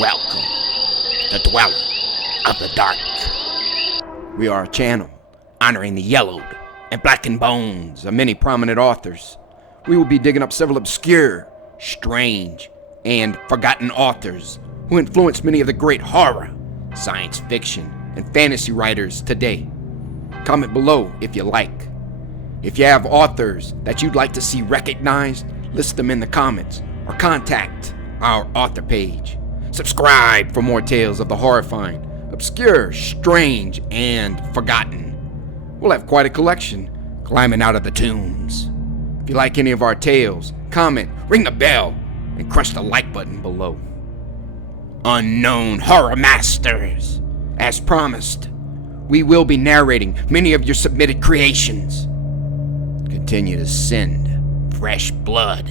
Welcome, the Dweller of the Dark. We are a channel honoring the yellowed and blackened bones of many prominent authors. We will be digging up several obscure, strange, and forgotten authors who influenced many of the great horror, science fiction, and fantasy writers today. Comment below if you like. If you have authors that you'd like to see recognized, list them in the comments or contact our author page. Subscribe for more tales of the horrifying, obscure, strange, and forgotten. We'll have quite a collection climbing out of the tombs. If you like any of our tales, comment, ring the bell, and crush the like button below. Unknown horror masters, as promised, we will be narrating many of your submitted creations. Continue to send fresh blood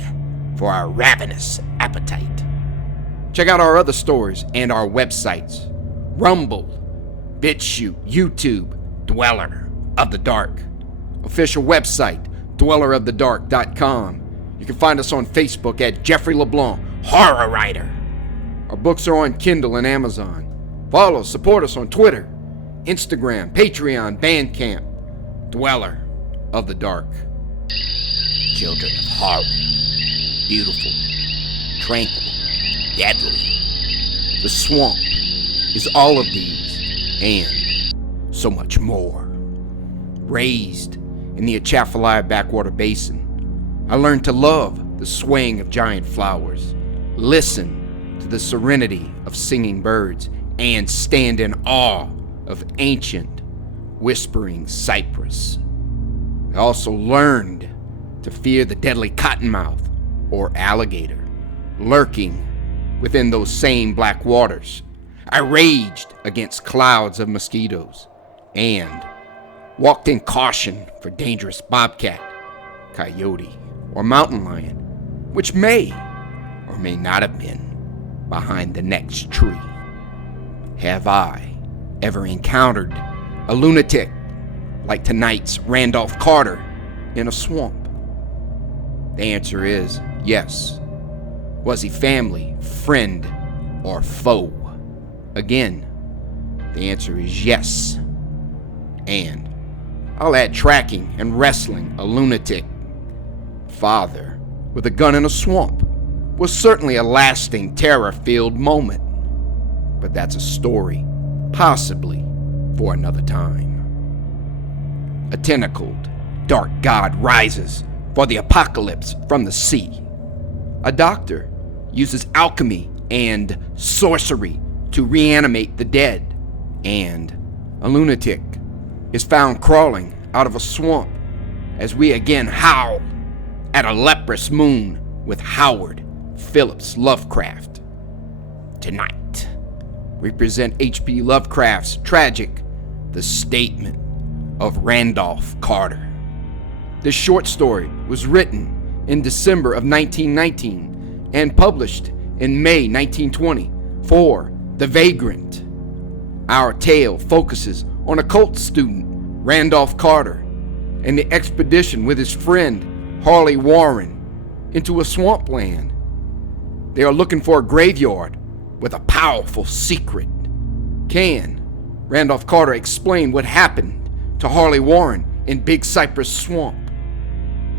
for our ravenous appetite. Check out our other stories and our websites: Rumble, BitChute, YouTube, Dweller of the Dark. Official website, dwellerofthedark.com. You can find us on Facebook at Jeffrey LeBlanc, Horror Writer. Our books are on Kindle and Amazon. Follow, support us on Twitter, Instagram, Patreon, Bandcamp. Dweller of the Dark. Children of horror. Beautiful. Tranquil. Deadly. The swamp is all of these and so much more. Raised in the Atchafalaya Backwater Basin, I learned to love the swaying of giant flowers, listen to the serenity of singing birds, and stand in awe of ancient, whispering cypress. I also learned to fear the deadly cottonmouth, or alligator, lurking within those same black waters. I raged against clouds of mosquitos and walked in caution for dangerous bobcat, coyote, or mountain lion, which may or may not have been behind the next tree. Have I ever encountered a lunatic like tonight's Randolph Carter in a swamp? The answer is yes. Was he family, friend, or foe? Again, the answer is yes. And I'll add tracking and wrestling a lunatic. Father with a gun in a swamp was certainly a lasting terror-filled moment. But that's a story, possibly for another time. A tentacled, dark god rises for the apocalypse from the sea. A doctor uses alchemy and sorcery to reanimate the dead. And a lunatic is found crawling out of a swamp as we again howl at a leprous moon with Howard Phillips Lovecraft. Tonight, we present H.P. Lovecraft's tragic The Statement of Randolph Carter. This short story was written in December of 1919 and published in May 1920 for The Vagrant. Our tale focuses on a cult student, Randolph Carter, and the expedition with his friend, Harley Warren, into a swampland. They are looking for a graveyard with a powerful secret. Can Randolph Carter explain what happened to Harley Warren in Big Cypress Swamp?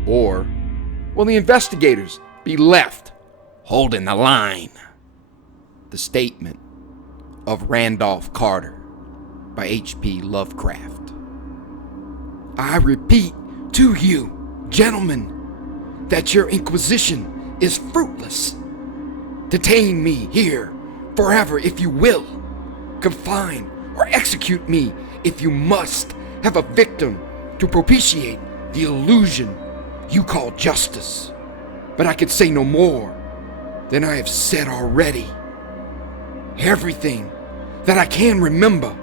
Or will the investigators be left holding the line? The Statement of Randolph Carter by H.P. Lovecraft. I repeat to you, gentlemen, that your inquisition is fruitless. Detain me here forever if you will. Confine or execute me if you must. Have a victim to propitiate the illusion you call justice. But I can say no more than I have said already. Everything that I can remember,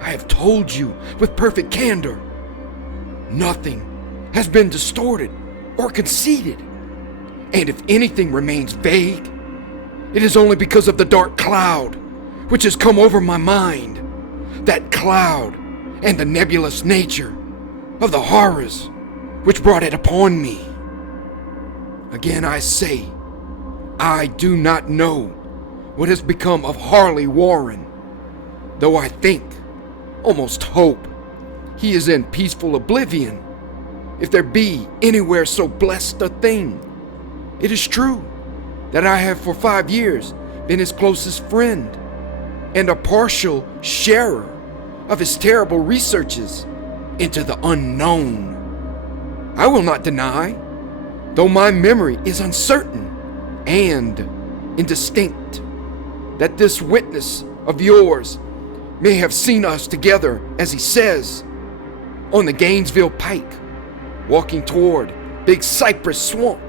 I have told you with perfect candor. Nothing has been distorted or conceited. And if anything remains vague, it is only because of the dark cloud which has come over my mind. That cloud and the nebulous nature of the horrors which brought it upon me. Again I say, I do not know what has become of Harley Warren, though I think, almost hope, he is in peaceful oblivion, if there be anywhere so blessed a thing. It is true that I have for 5 years been his closest friend, and a partial sharer of his terrible researches into the unknown. I will not deny, though my memory is uncertain and indistinct, that this witness of yours may have seen us together, as he says, on the Gainesville Pike, walking toward Big Cypress Swamp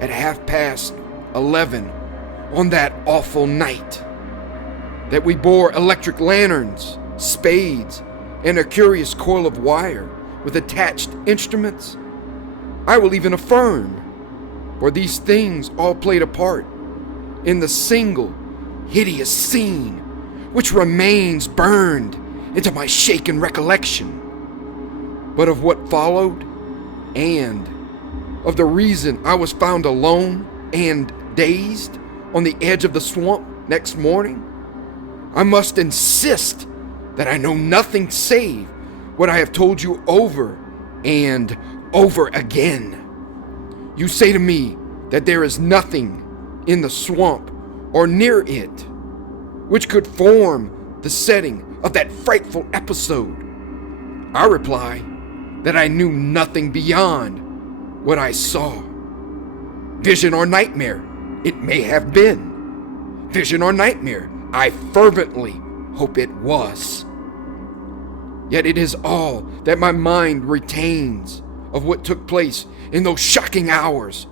at 11:30 on that awful night. That we bore electric lanterns, spades, and a curious coil of wire with attached instruments. I will even affirm, for these things all played a part in the single hideous scene which remains burned into my shaken recollection. But of what followed, and of the reason I was found alone and dazed on the edge of the swamp next morning, I must insist that I know nothing save what I have told you over and over again. You say to me that there is nothing in the swamp or near it which could form the setting of that frightful episode. I reply that I knew nothing beyond what I saw. Vision or nightmare, it may have been. Vision or nightmare, I fervently hope it was. Yet it is all that my mind retains of what took place in those shocking hours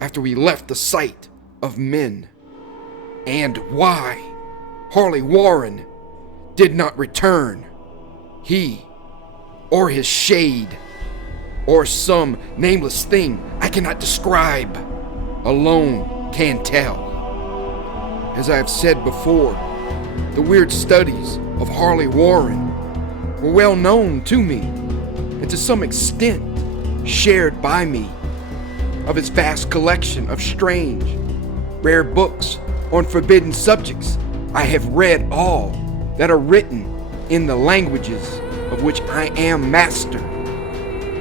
after we left the sight of men, and why Harley Warren did not return. He, or his shade, or some nameless thing I cannot describe, alone can tell. As I have said before, the weird studies of Harley Warren were well known to me, and to some extent shared by me. Of his vast collection of strange, rare books on forbidden subjects, I have read all that are written in the languages of which I am master.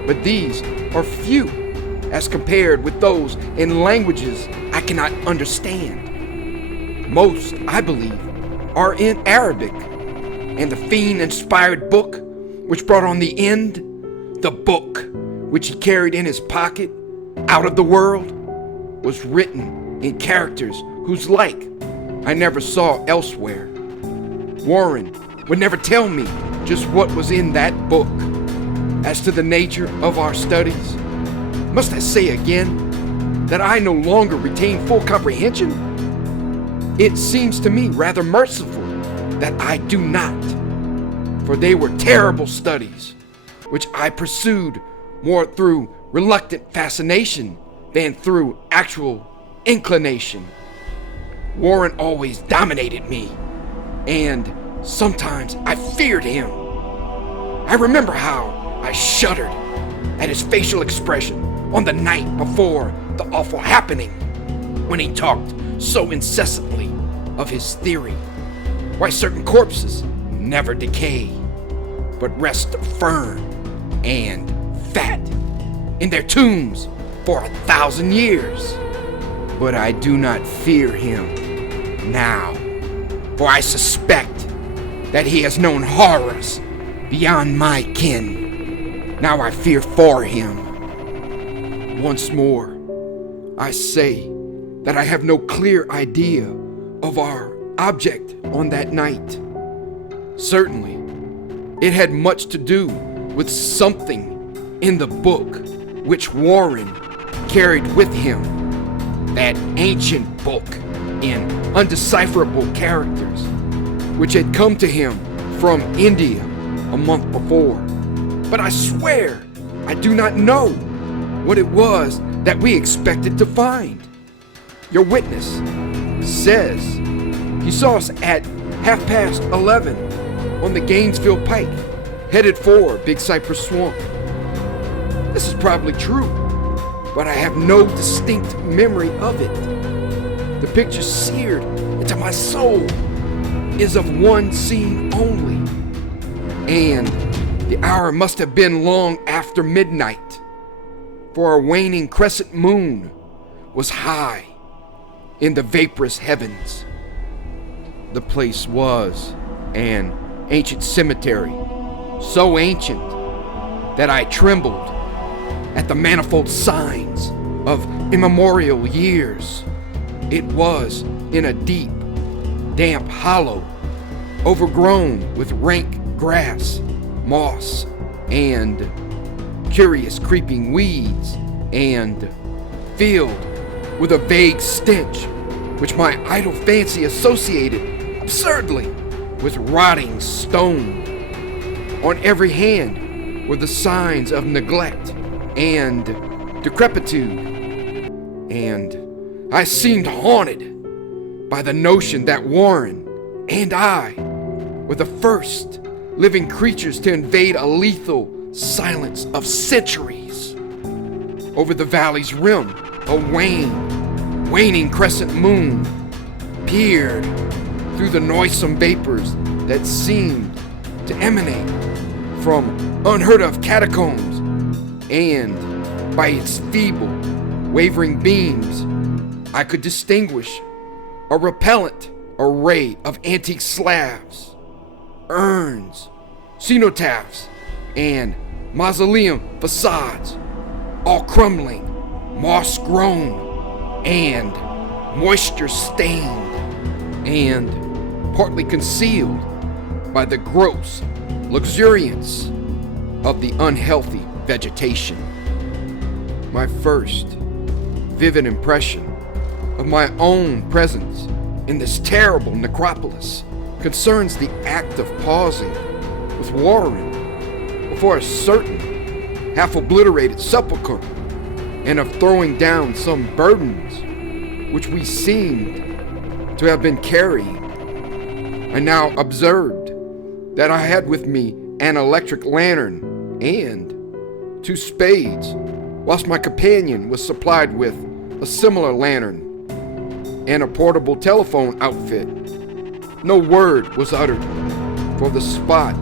But these are few as compared with those in languages I cannot understand. Most, I believe, are in Arabic, and the fiend-inspired book which brought on the end, the book which he carried in his pocket, out of the world, was written in characters whose like I never saw elsewhere. Warren would never tell me just what was in that book. As to the nature of our studies, must I say again that I no longer retain full comprehension? It seems to me rather merciful that I do not, for they were terrible studies, which I pursued more through reluctant fascination than through actual inclination. Warren always dominated me, and sometimes I feared him. I remember how I shuddered at his facial expression on the night before the awful happening, when he talked so incessantly of his theory, why certain corpses never decay, but rest firm and fat in their tombs for 1,000 years. But I do not fear him now, for I suspect that he has known horrors beyond my ken. Now I fear for him. Once more, I say that I have no clear idea of our object on that night. Certainly, it had much to do with something in the book which Warren carried with him, that ancient book in undecipherable characters, which had come to him from India a month before. But I swear I do not know what it was that we expected to find. Your witness says he saw us at 11:30 on the Gainesville Pike, headed for Big Cypress Swamp. This is probably true, but I have no distinct memory of it. The picture seared into my soul is of one scene only, and the hour must have been long after midnight, for a waning crescent moon was high in the vaporous heavens. The place was an ancient cemetery, so ancient that I trembled at the manifold signs of immemorial years. It was in a deep, damp hollow, overgrown with rank grass, moss, and curious creeping weeds, and filled with a vague stench which my idle fancy associated absurdly with rotting stone. On every hand were the signs of neglect and decrepitude, and I seemed haunted by the notion that Warren and I were the first living creatures to invade a lethal silence of centuries. Over the valley's rim, a waning crescent moon peered through the noisome vapors that seemed to emanate from unheard of catacombs, and by its feeble, wavering beams, I could distinguish a repellent array of antique slabs, urns, cenotaphs, and mausoleum facades, all crumbling, moss-grown, and moisture-stained, and partly concealed by the gross luxuriance of the unhealthy vegetation. My first vivid impression of my own presence in this terrible necropolis concerns the act of pausing with Warren before a certain half-obliterated sepulchre, and of throwing down some burdens which we seemed to have been carrying. I now observed that I had with me an electric lantern and 2 spades, whilst my companion was supplied with a similar lantern and a portable telephone outfit. No word was uttered, for the spot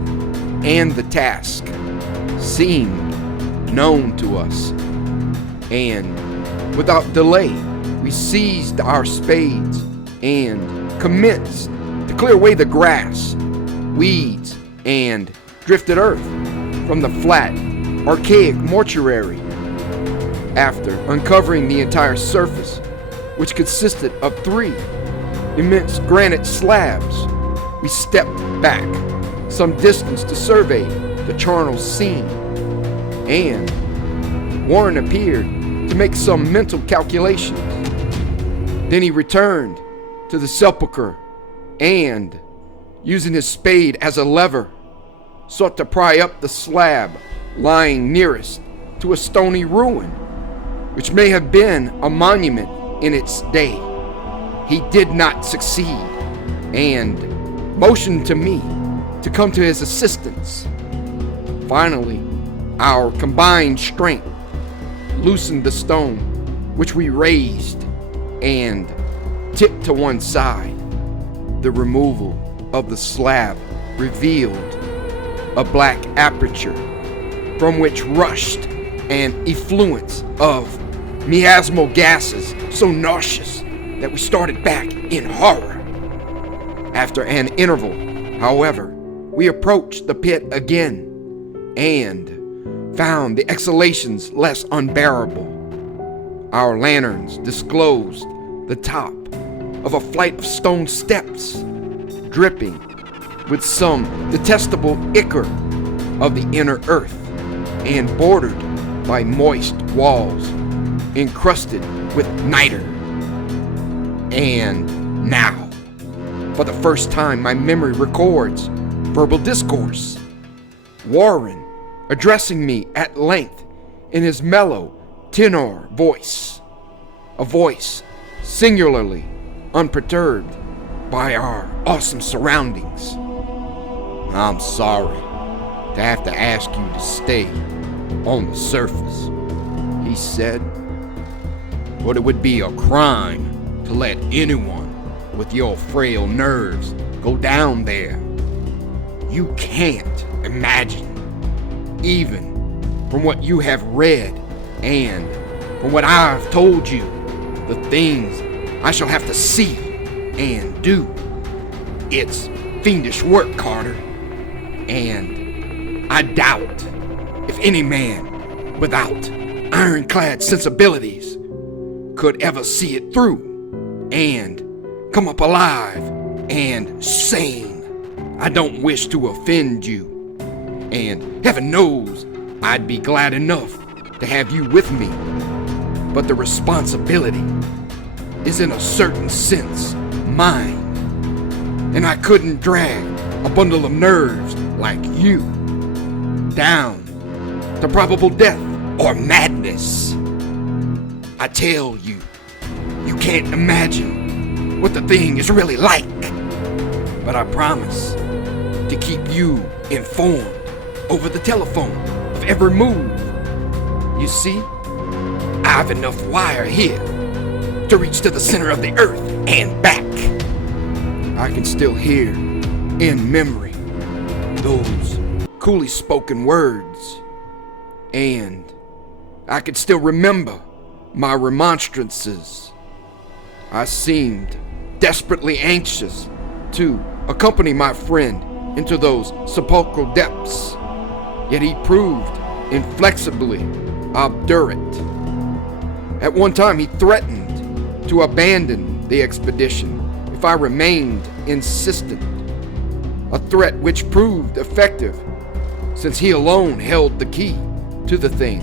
and the task seemed known to us, and without delay we seized our spades and commenced to clear away the grass, weeds, and drifted earth from the flat, archaic mortuary. After uncovering the entire surface, which consisted of 3 immense granite slabs, we stepped back some distance to survey the charnel scene, and Warren appeared to make some mental calculations. Then he returned to the sepulchre and, using his spade as a lever, sought to pry up the slab lying nearest to a stony ruin, which may have been a monument in its day. He did not succeed, and motioned to me to come to his assistance. Finally, our combined strength loosened the stone, which we raised and tipped to one side. The removal of the slab revealed a black aperture from which rushed an effluence of miasmal gases so nauseous that we started back in horror. After an interval, however, we approached the pit again and found the exhalations less unbearable. Our lanterns disclosed the top of a flight of stone steps, dripping with some detestable ichor of the inner earth, and bordered by moist walls encrusted with niter. And now, for the first time, my memory records verbal discourse. Warren addressing me at length in his mellow tenor voice, a voice singularly unperturbed by our awesome surroundings. "I'm sorry to have to ask you to stay on the surface," he said, "but it would be a crime to let anyone with your frail nerves go down there. You can't imagine, even from what you have read and from what I've told you, the things I shall have to see and do. It's fiendish work, Carter, and I doubt if any man without ironclad sensibilities could ever see it through and come up alive and sane. I don't wish to offend you, and heaven knows I'd be glad enough to have you with me, but the responsibility is in a certain sense mine, and I couldn't drag a bundle of nerves like you down to probable death or madness. I tell you, you can't imagine what the thing is really like, but I promise to keep you informed over the telephone of every move. You see, I've enough wire here to reach to the center of the earth and back. I can still hear, in memory, those coolly spoken words, and I could still remember my remonstrances. I seemed desperately anxious to accompany my friend into those sepulchral depths, yet he proved inflexibly obdurate. At one time he threatened to abandon the expedition if I remained insistent, a threat which proved effective since he alone held the key to the thing.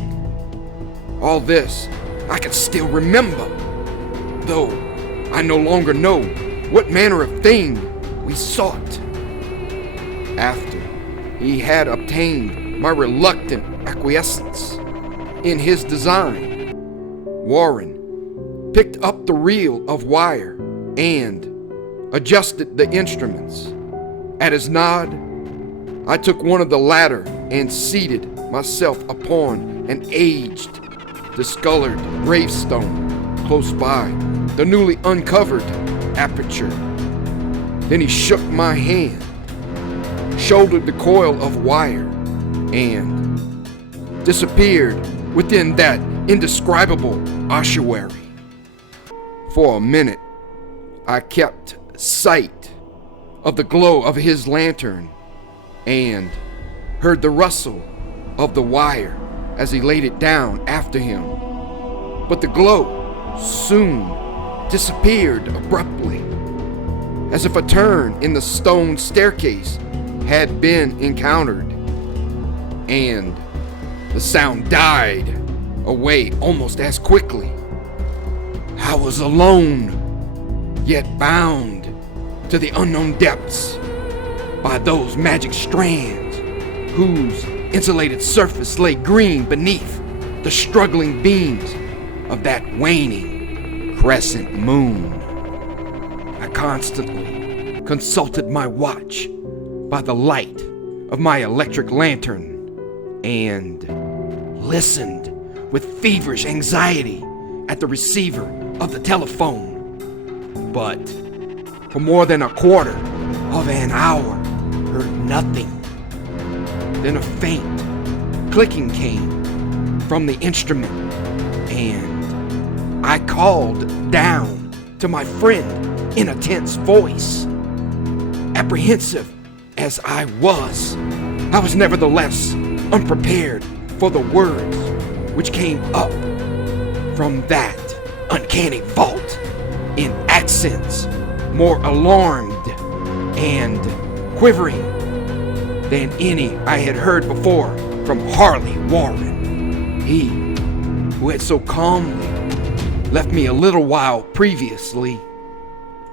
All this I can still remember, though I no longer know what manner of thing we sought. After he had obtained my reluctant acquiescence in his design, Warren picked up the reel of wire and adjusted the instruments. At his nod, I took one of the latter and seated myself upon an aged, discolored gravestone close by the newly uncovered aperture. Then he shook my hand, shouldered the coil of wire, and disappeared within that indescribable ossuary. For a minute, I kept sight of the glow of his lantern and heard the rustle of the wire as he laid it down after him. But the glow soon disappeared abruptly, as if a turn in the stone staircase had been encountered, and the sound died away almost as quickly. I was alone, yet bound to the unknown depths by those magic strands whose insulated surface lay green beneath the struggling beams of that waning crescent moon. I constantly consulted my watch by the light of my electric lantern and listened with feverish anxiety at the receiver of the telephone. But for more than a quarter of an hour, heard nothing. Then a faint clicking came from the instrument, and I called down to my friend in a tense voice. Apprehensive as I was nevertheless unprepared for the words which came up from that uncanny vault in accents more alarmed and quivering than any I had heard before from Harley Warren. He who had so calmly left me a little while previously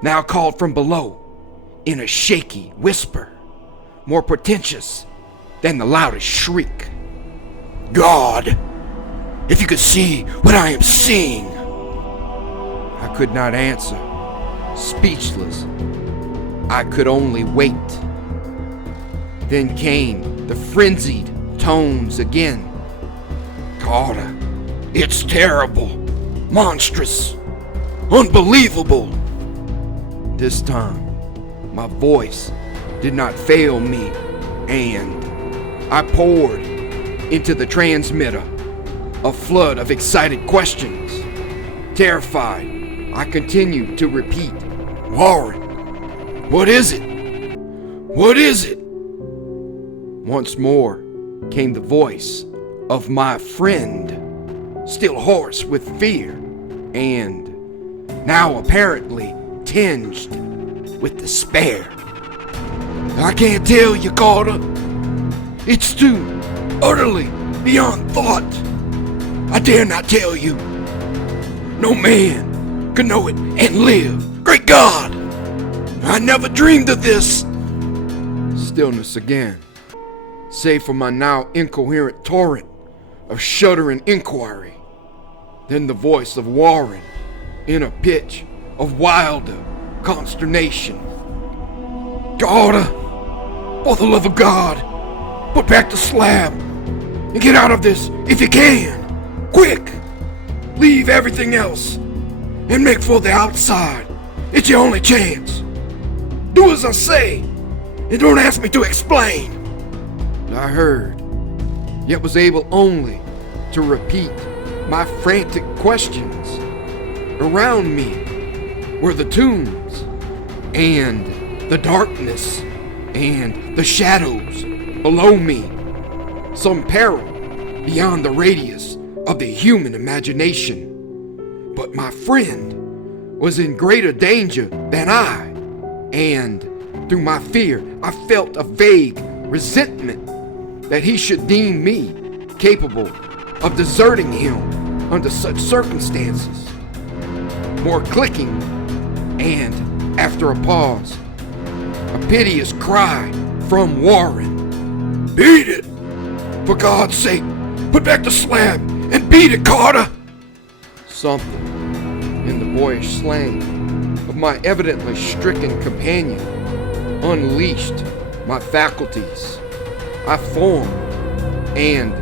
now called from below in a shaky whisper, more portentous than the loudest shriek. God, if you could see what I am seeing. I could not answer. Speechless, I could only wait. Then came the frenzied tones again. Carter, it's terrible, monstrous, unbelievable. This time, my voice did not fail me, and I poured into the transmitter a flood of excited questions. Terrified, I continued to repeat, "Warren, what is it? What is it?" Once more came the voice of my friend, still hoarse with fear, and now apparently tinged with despair. "I can't tell you, Carter. It's too utterly beyond thought. I dare not tell you. No man could know it and live. Great God! I never dreamed of this." Stillness again, save for my now incoherent torrent of shuddering inquiry. Then the voice of Warren in a pitch of wilder consternation. "Carter, for the love of God, put back the slab and get out of this if you can. Quick! Leave everything else and make for the outside. It's your only chance. Do as I say and don't ask me to explain." I heard, yet was able only to repeat my frantic questions. Around me were the tombs, and the darkness, and the shadows below me. Some peril beyond the radius of the human imagination. But my friend was in greater danger than I, and through my fear I felt a vague resentment that he should deem me capable of deserting him under such circumstances. More clicking, and after a pause, a piteous cry from Warren. "Beat it! For God's sake, put back the slab and beat it, Carter!" Something in the boyish slang of my evidently stricken companion unleashed my faculties. I formed and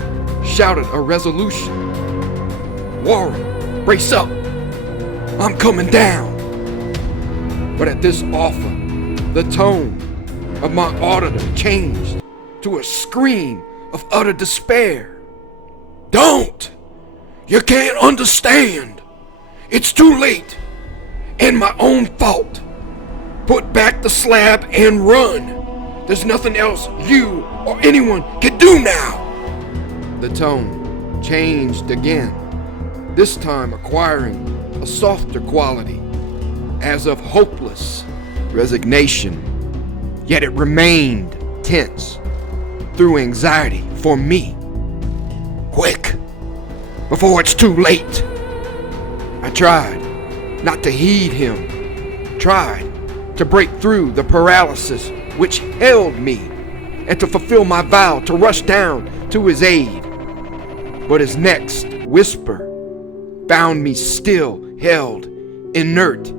shouted a resolution. "Warren, brace up! I'm coming down!" But at this offer, the tone of my auditor changed to a scream of utter despair. "Don't! You can't understand! It's too late, and my own fault. Put back the slab and run. There's nothing else you or anyone can do now." The tone changed again, this time acquiring a softer quality, as of hopeless resignation. Yet it remained tense through anxiety for me. "Quick, before it's too late." I tried not to heed him, tried to break through the paralysis which held me, and to fulfill my vow to rush down to his aid. But his next whisper found me still held inert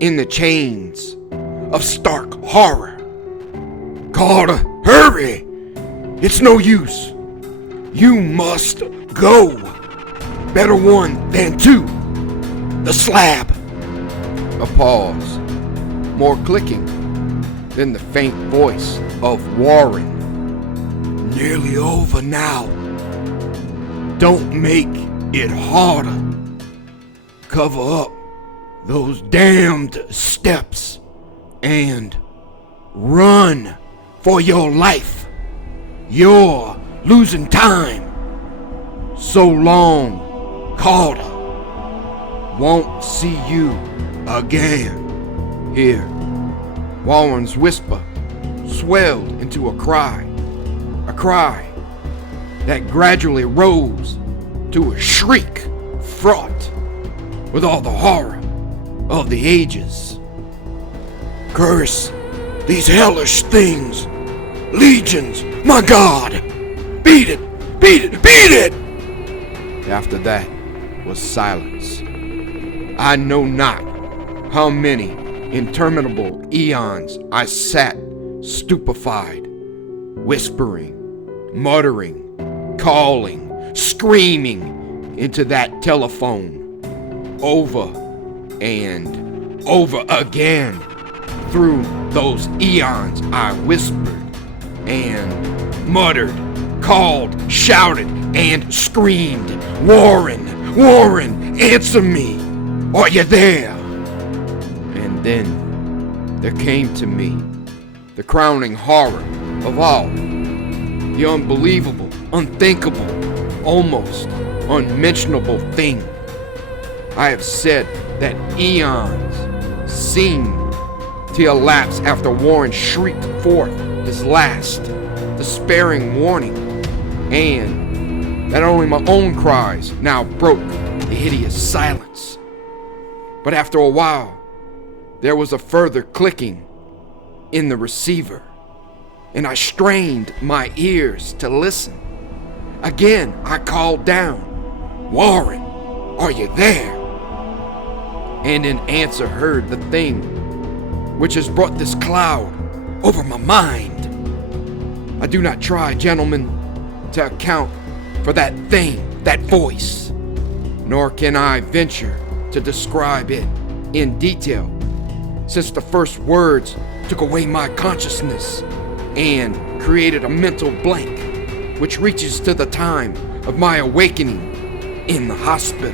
in the chains of stark horror. "Carter, hurry! It's no use. You must go. Better one than two. The slab." A pause, more clicking than the faint voice of Warren. "Nearly over now. Don't make it harder. Cover up those damned steps and run for your life. You're losing time. So long, Carter. Won't see you again." Here, Warren's whisper swelled into a cry that gradually rose to a shriek fraught with all the horror of the ages. "Curse these hellish things! Legions, my God! Beat it! Beat it! Beat it!" After that was silence. I know not how many interminable eons I sat stupefied, whispering, muttering, calling, screaming into that telephone over and over again, through those eons I whispered and muttered, called, shouted, and screamed, Warren, Warren, answer me! Are you there? And then there came to me the crowning horror of all, the unbelievable, unthinkable, almost unmentionable thing. I have said that eons seemed to elapse after Warren shrieked forth his last despairing warning, and that only my own cries now broke the hideous silence. But after a while, there was a further clicking in the receiver, and I strained my ears to listen. Again, I called down, Warren, are you there? And in answer heard the thing which has brought this cloud over my mind. I do not try, gentlemen, to account for that thing, that voice, nor can I venture to describe it in detail, since the first words took away my consciousness and created a mental blank which reaches to the time of my awakening in the hospital.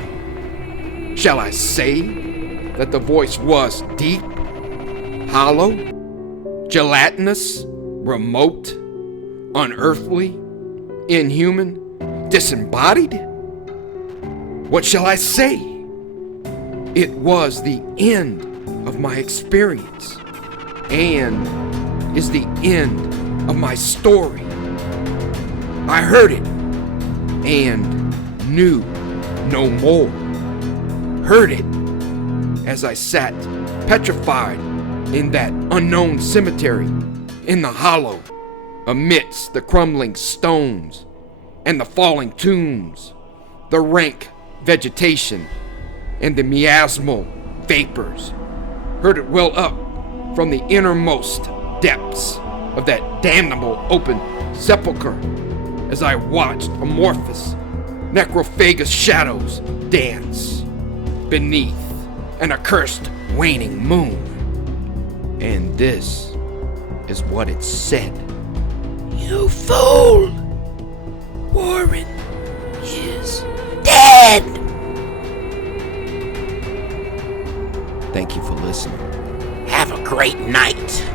Shall I say that the voice was deep, hollow, gelatinous, remote, unearthly, inhuman, disembodied? What shall I say? It was the end of my experience and is the end of my story. I heard it and knew no more. Heard it as I sat petrified in that unknown cemetery in the hollow, amidst the crumbling stones and the falling tombs, the rank vegetation and the miasmal vapors. Heard it well up from the innermost depths of that damnable open sepulcher as I watched amorphous, necrophagous shadows dance beneath an accursed waning moon. And this is what it said. You fool! Warren is dead! Thank you for listening. Have a great night.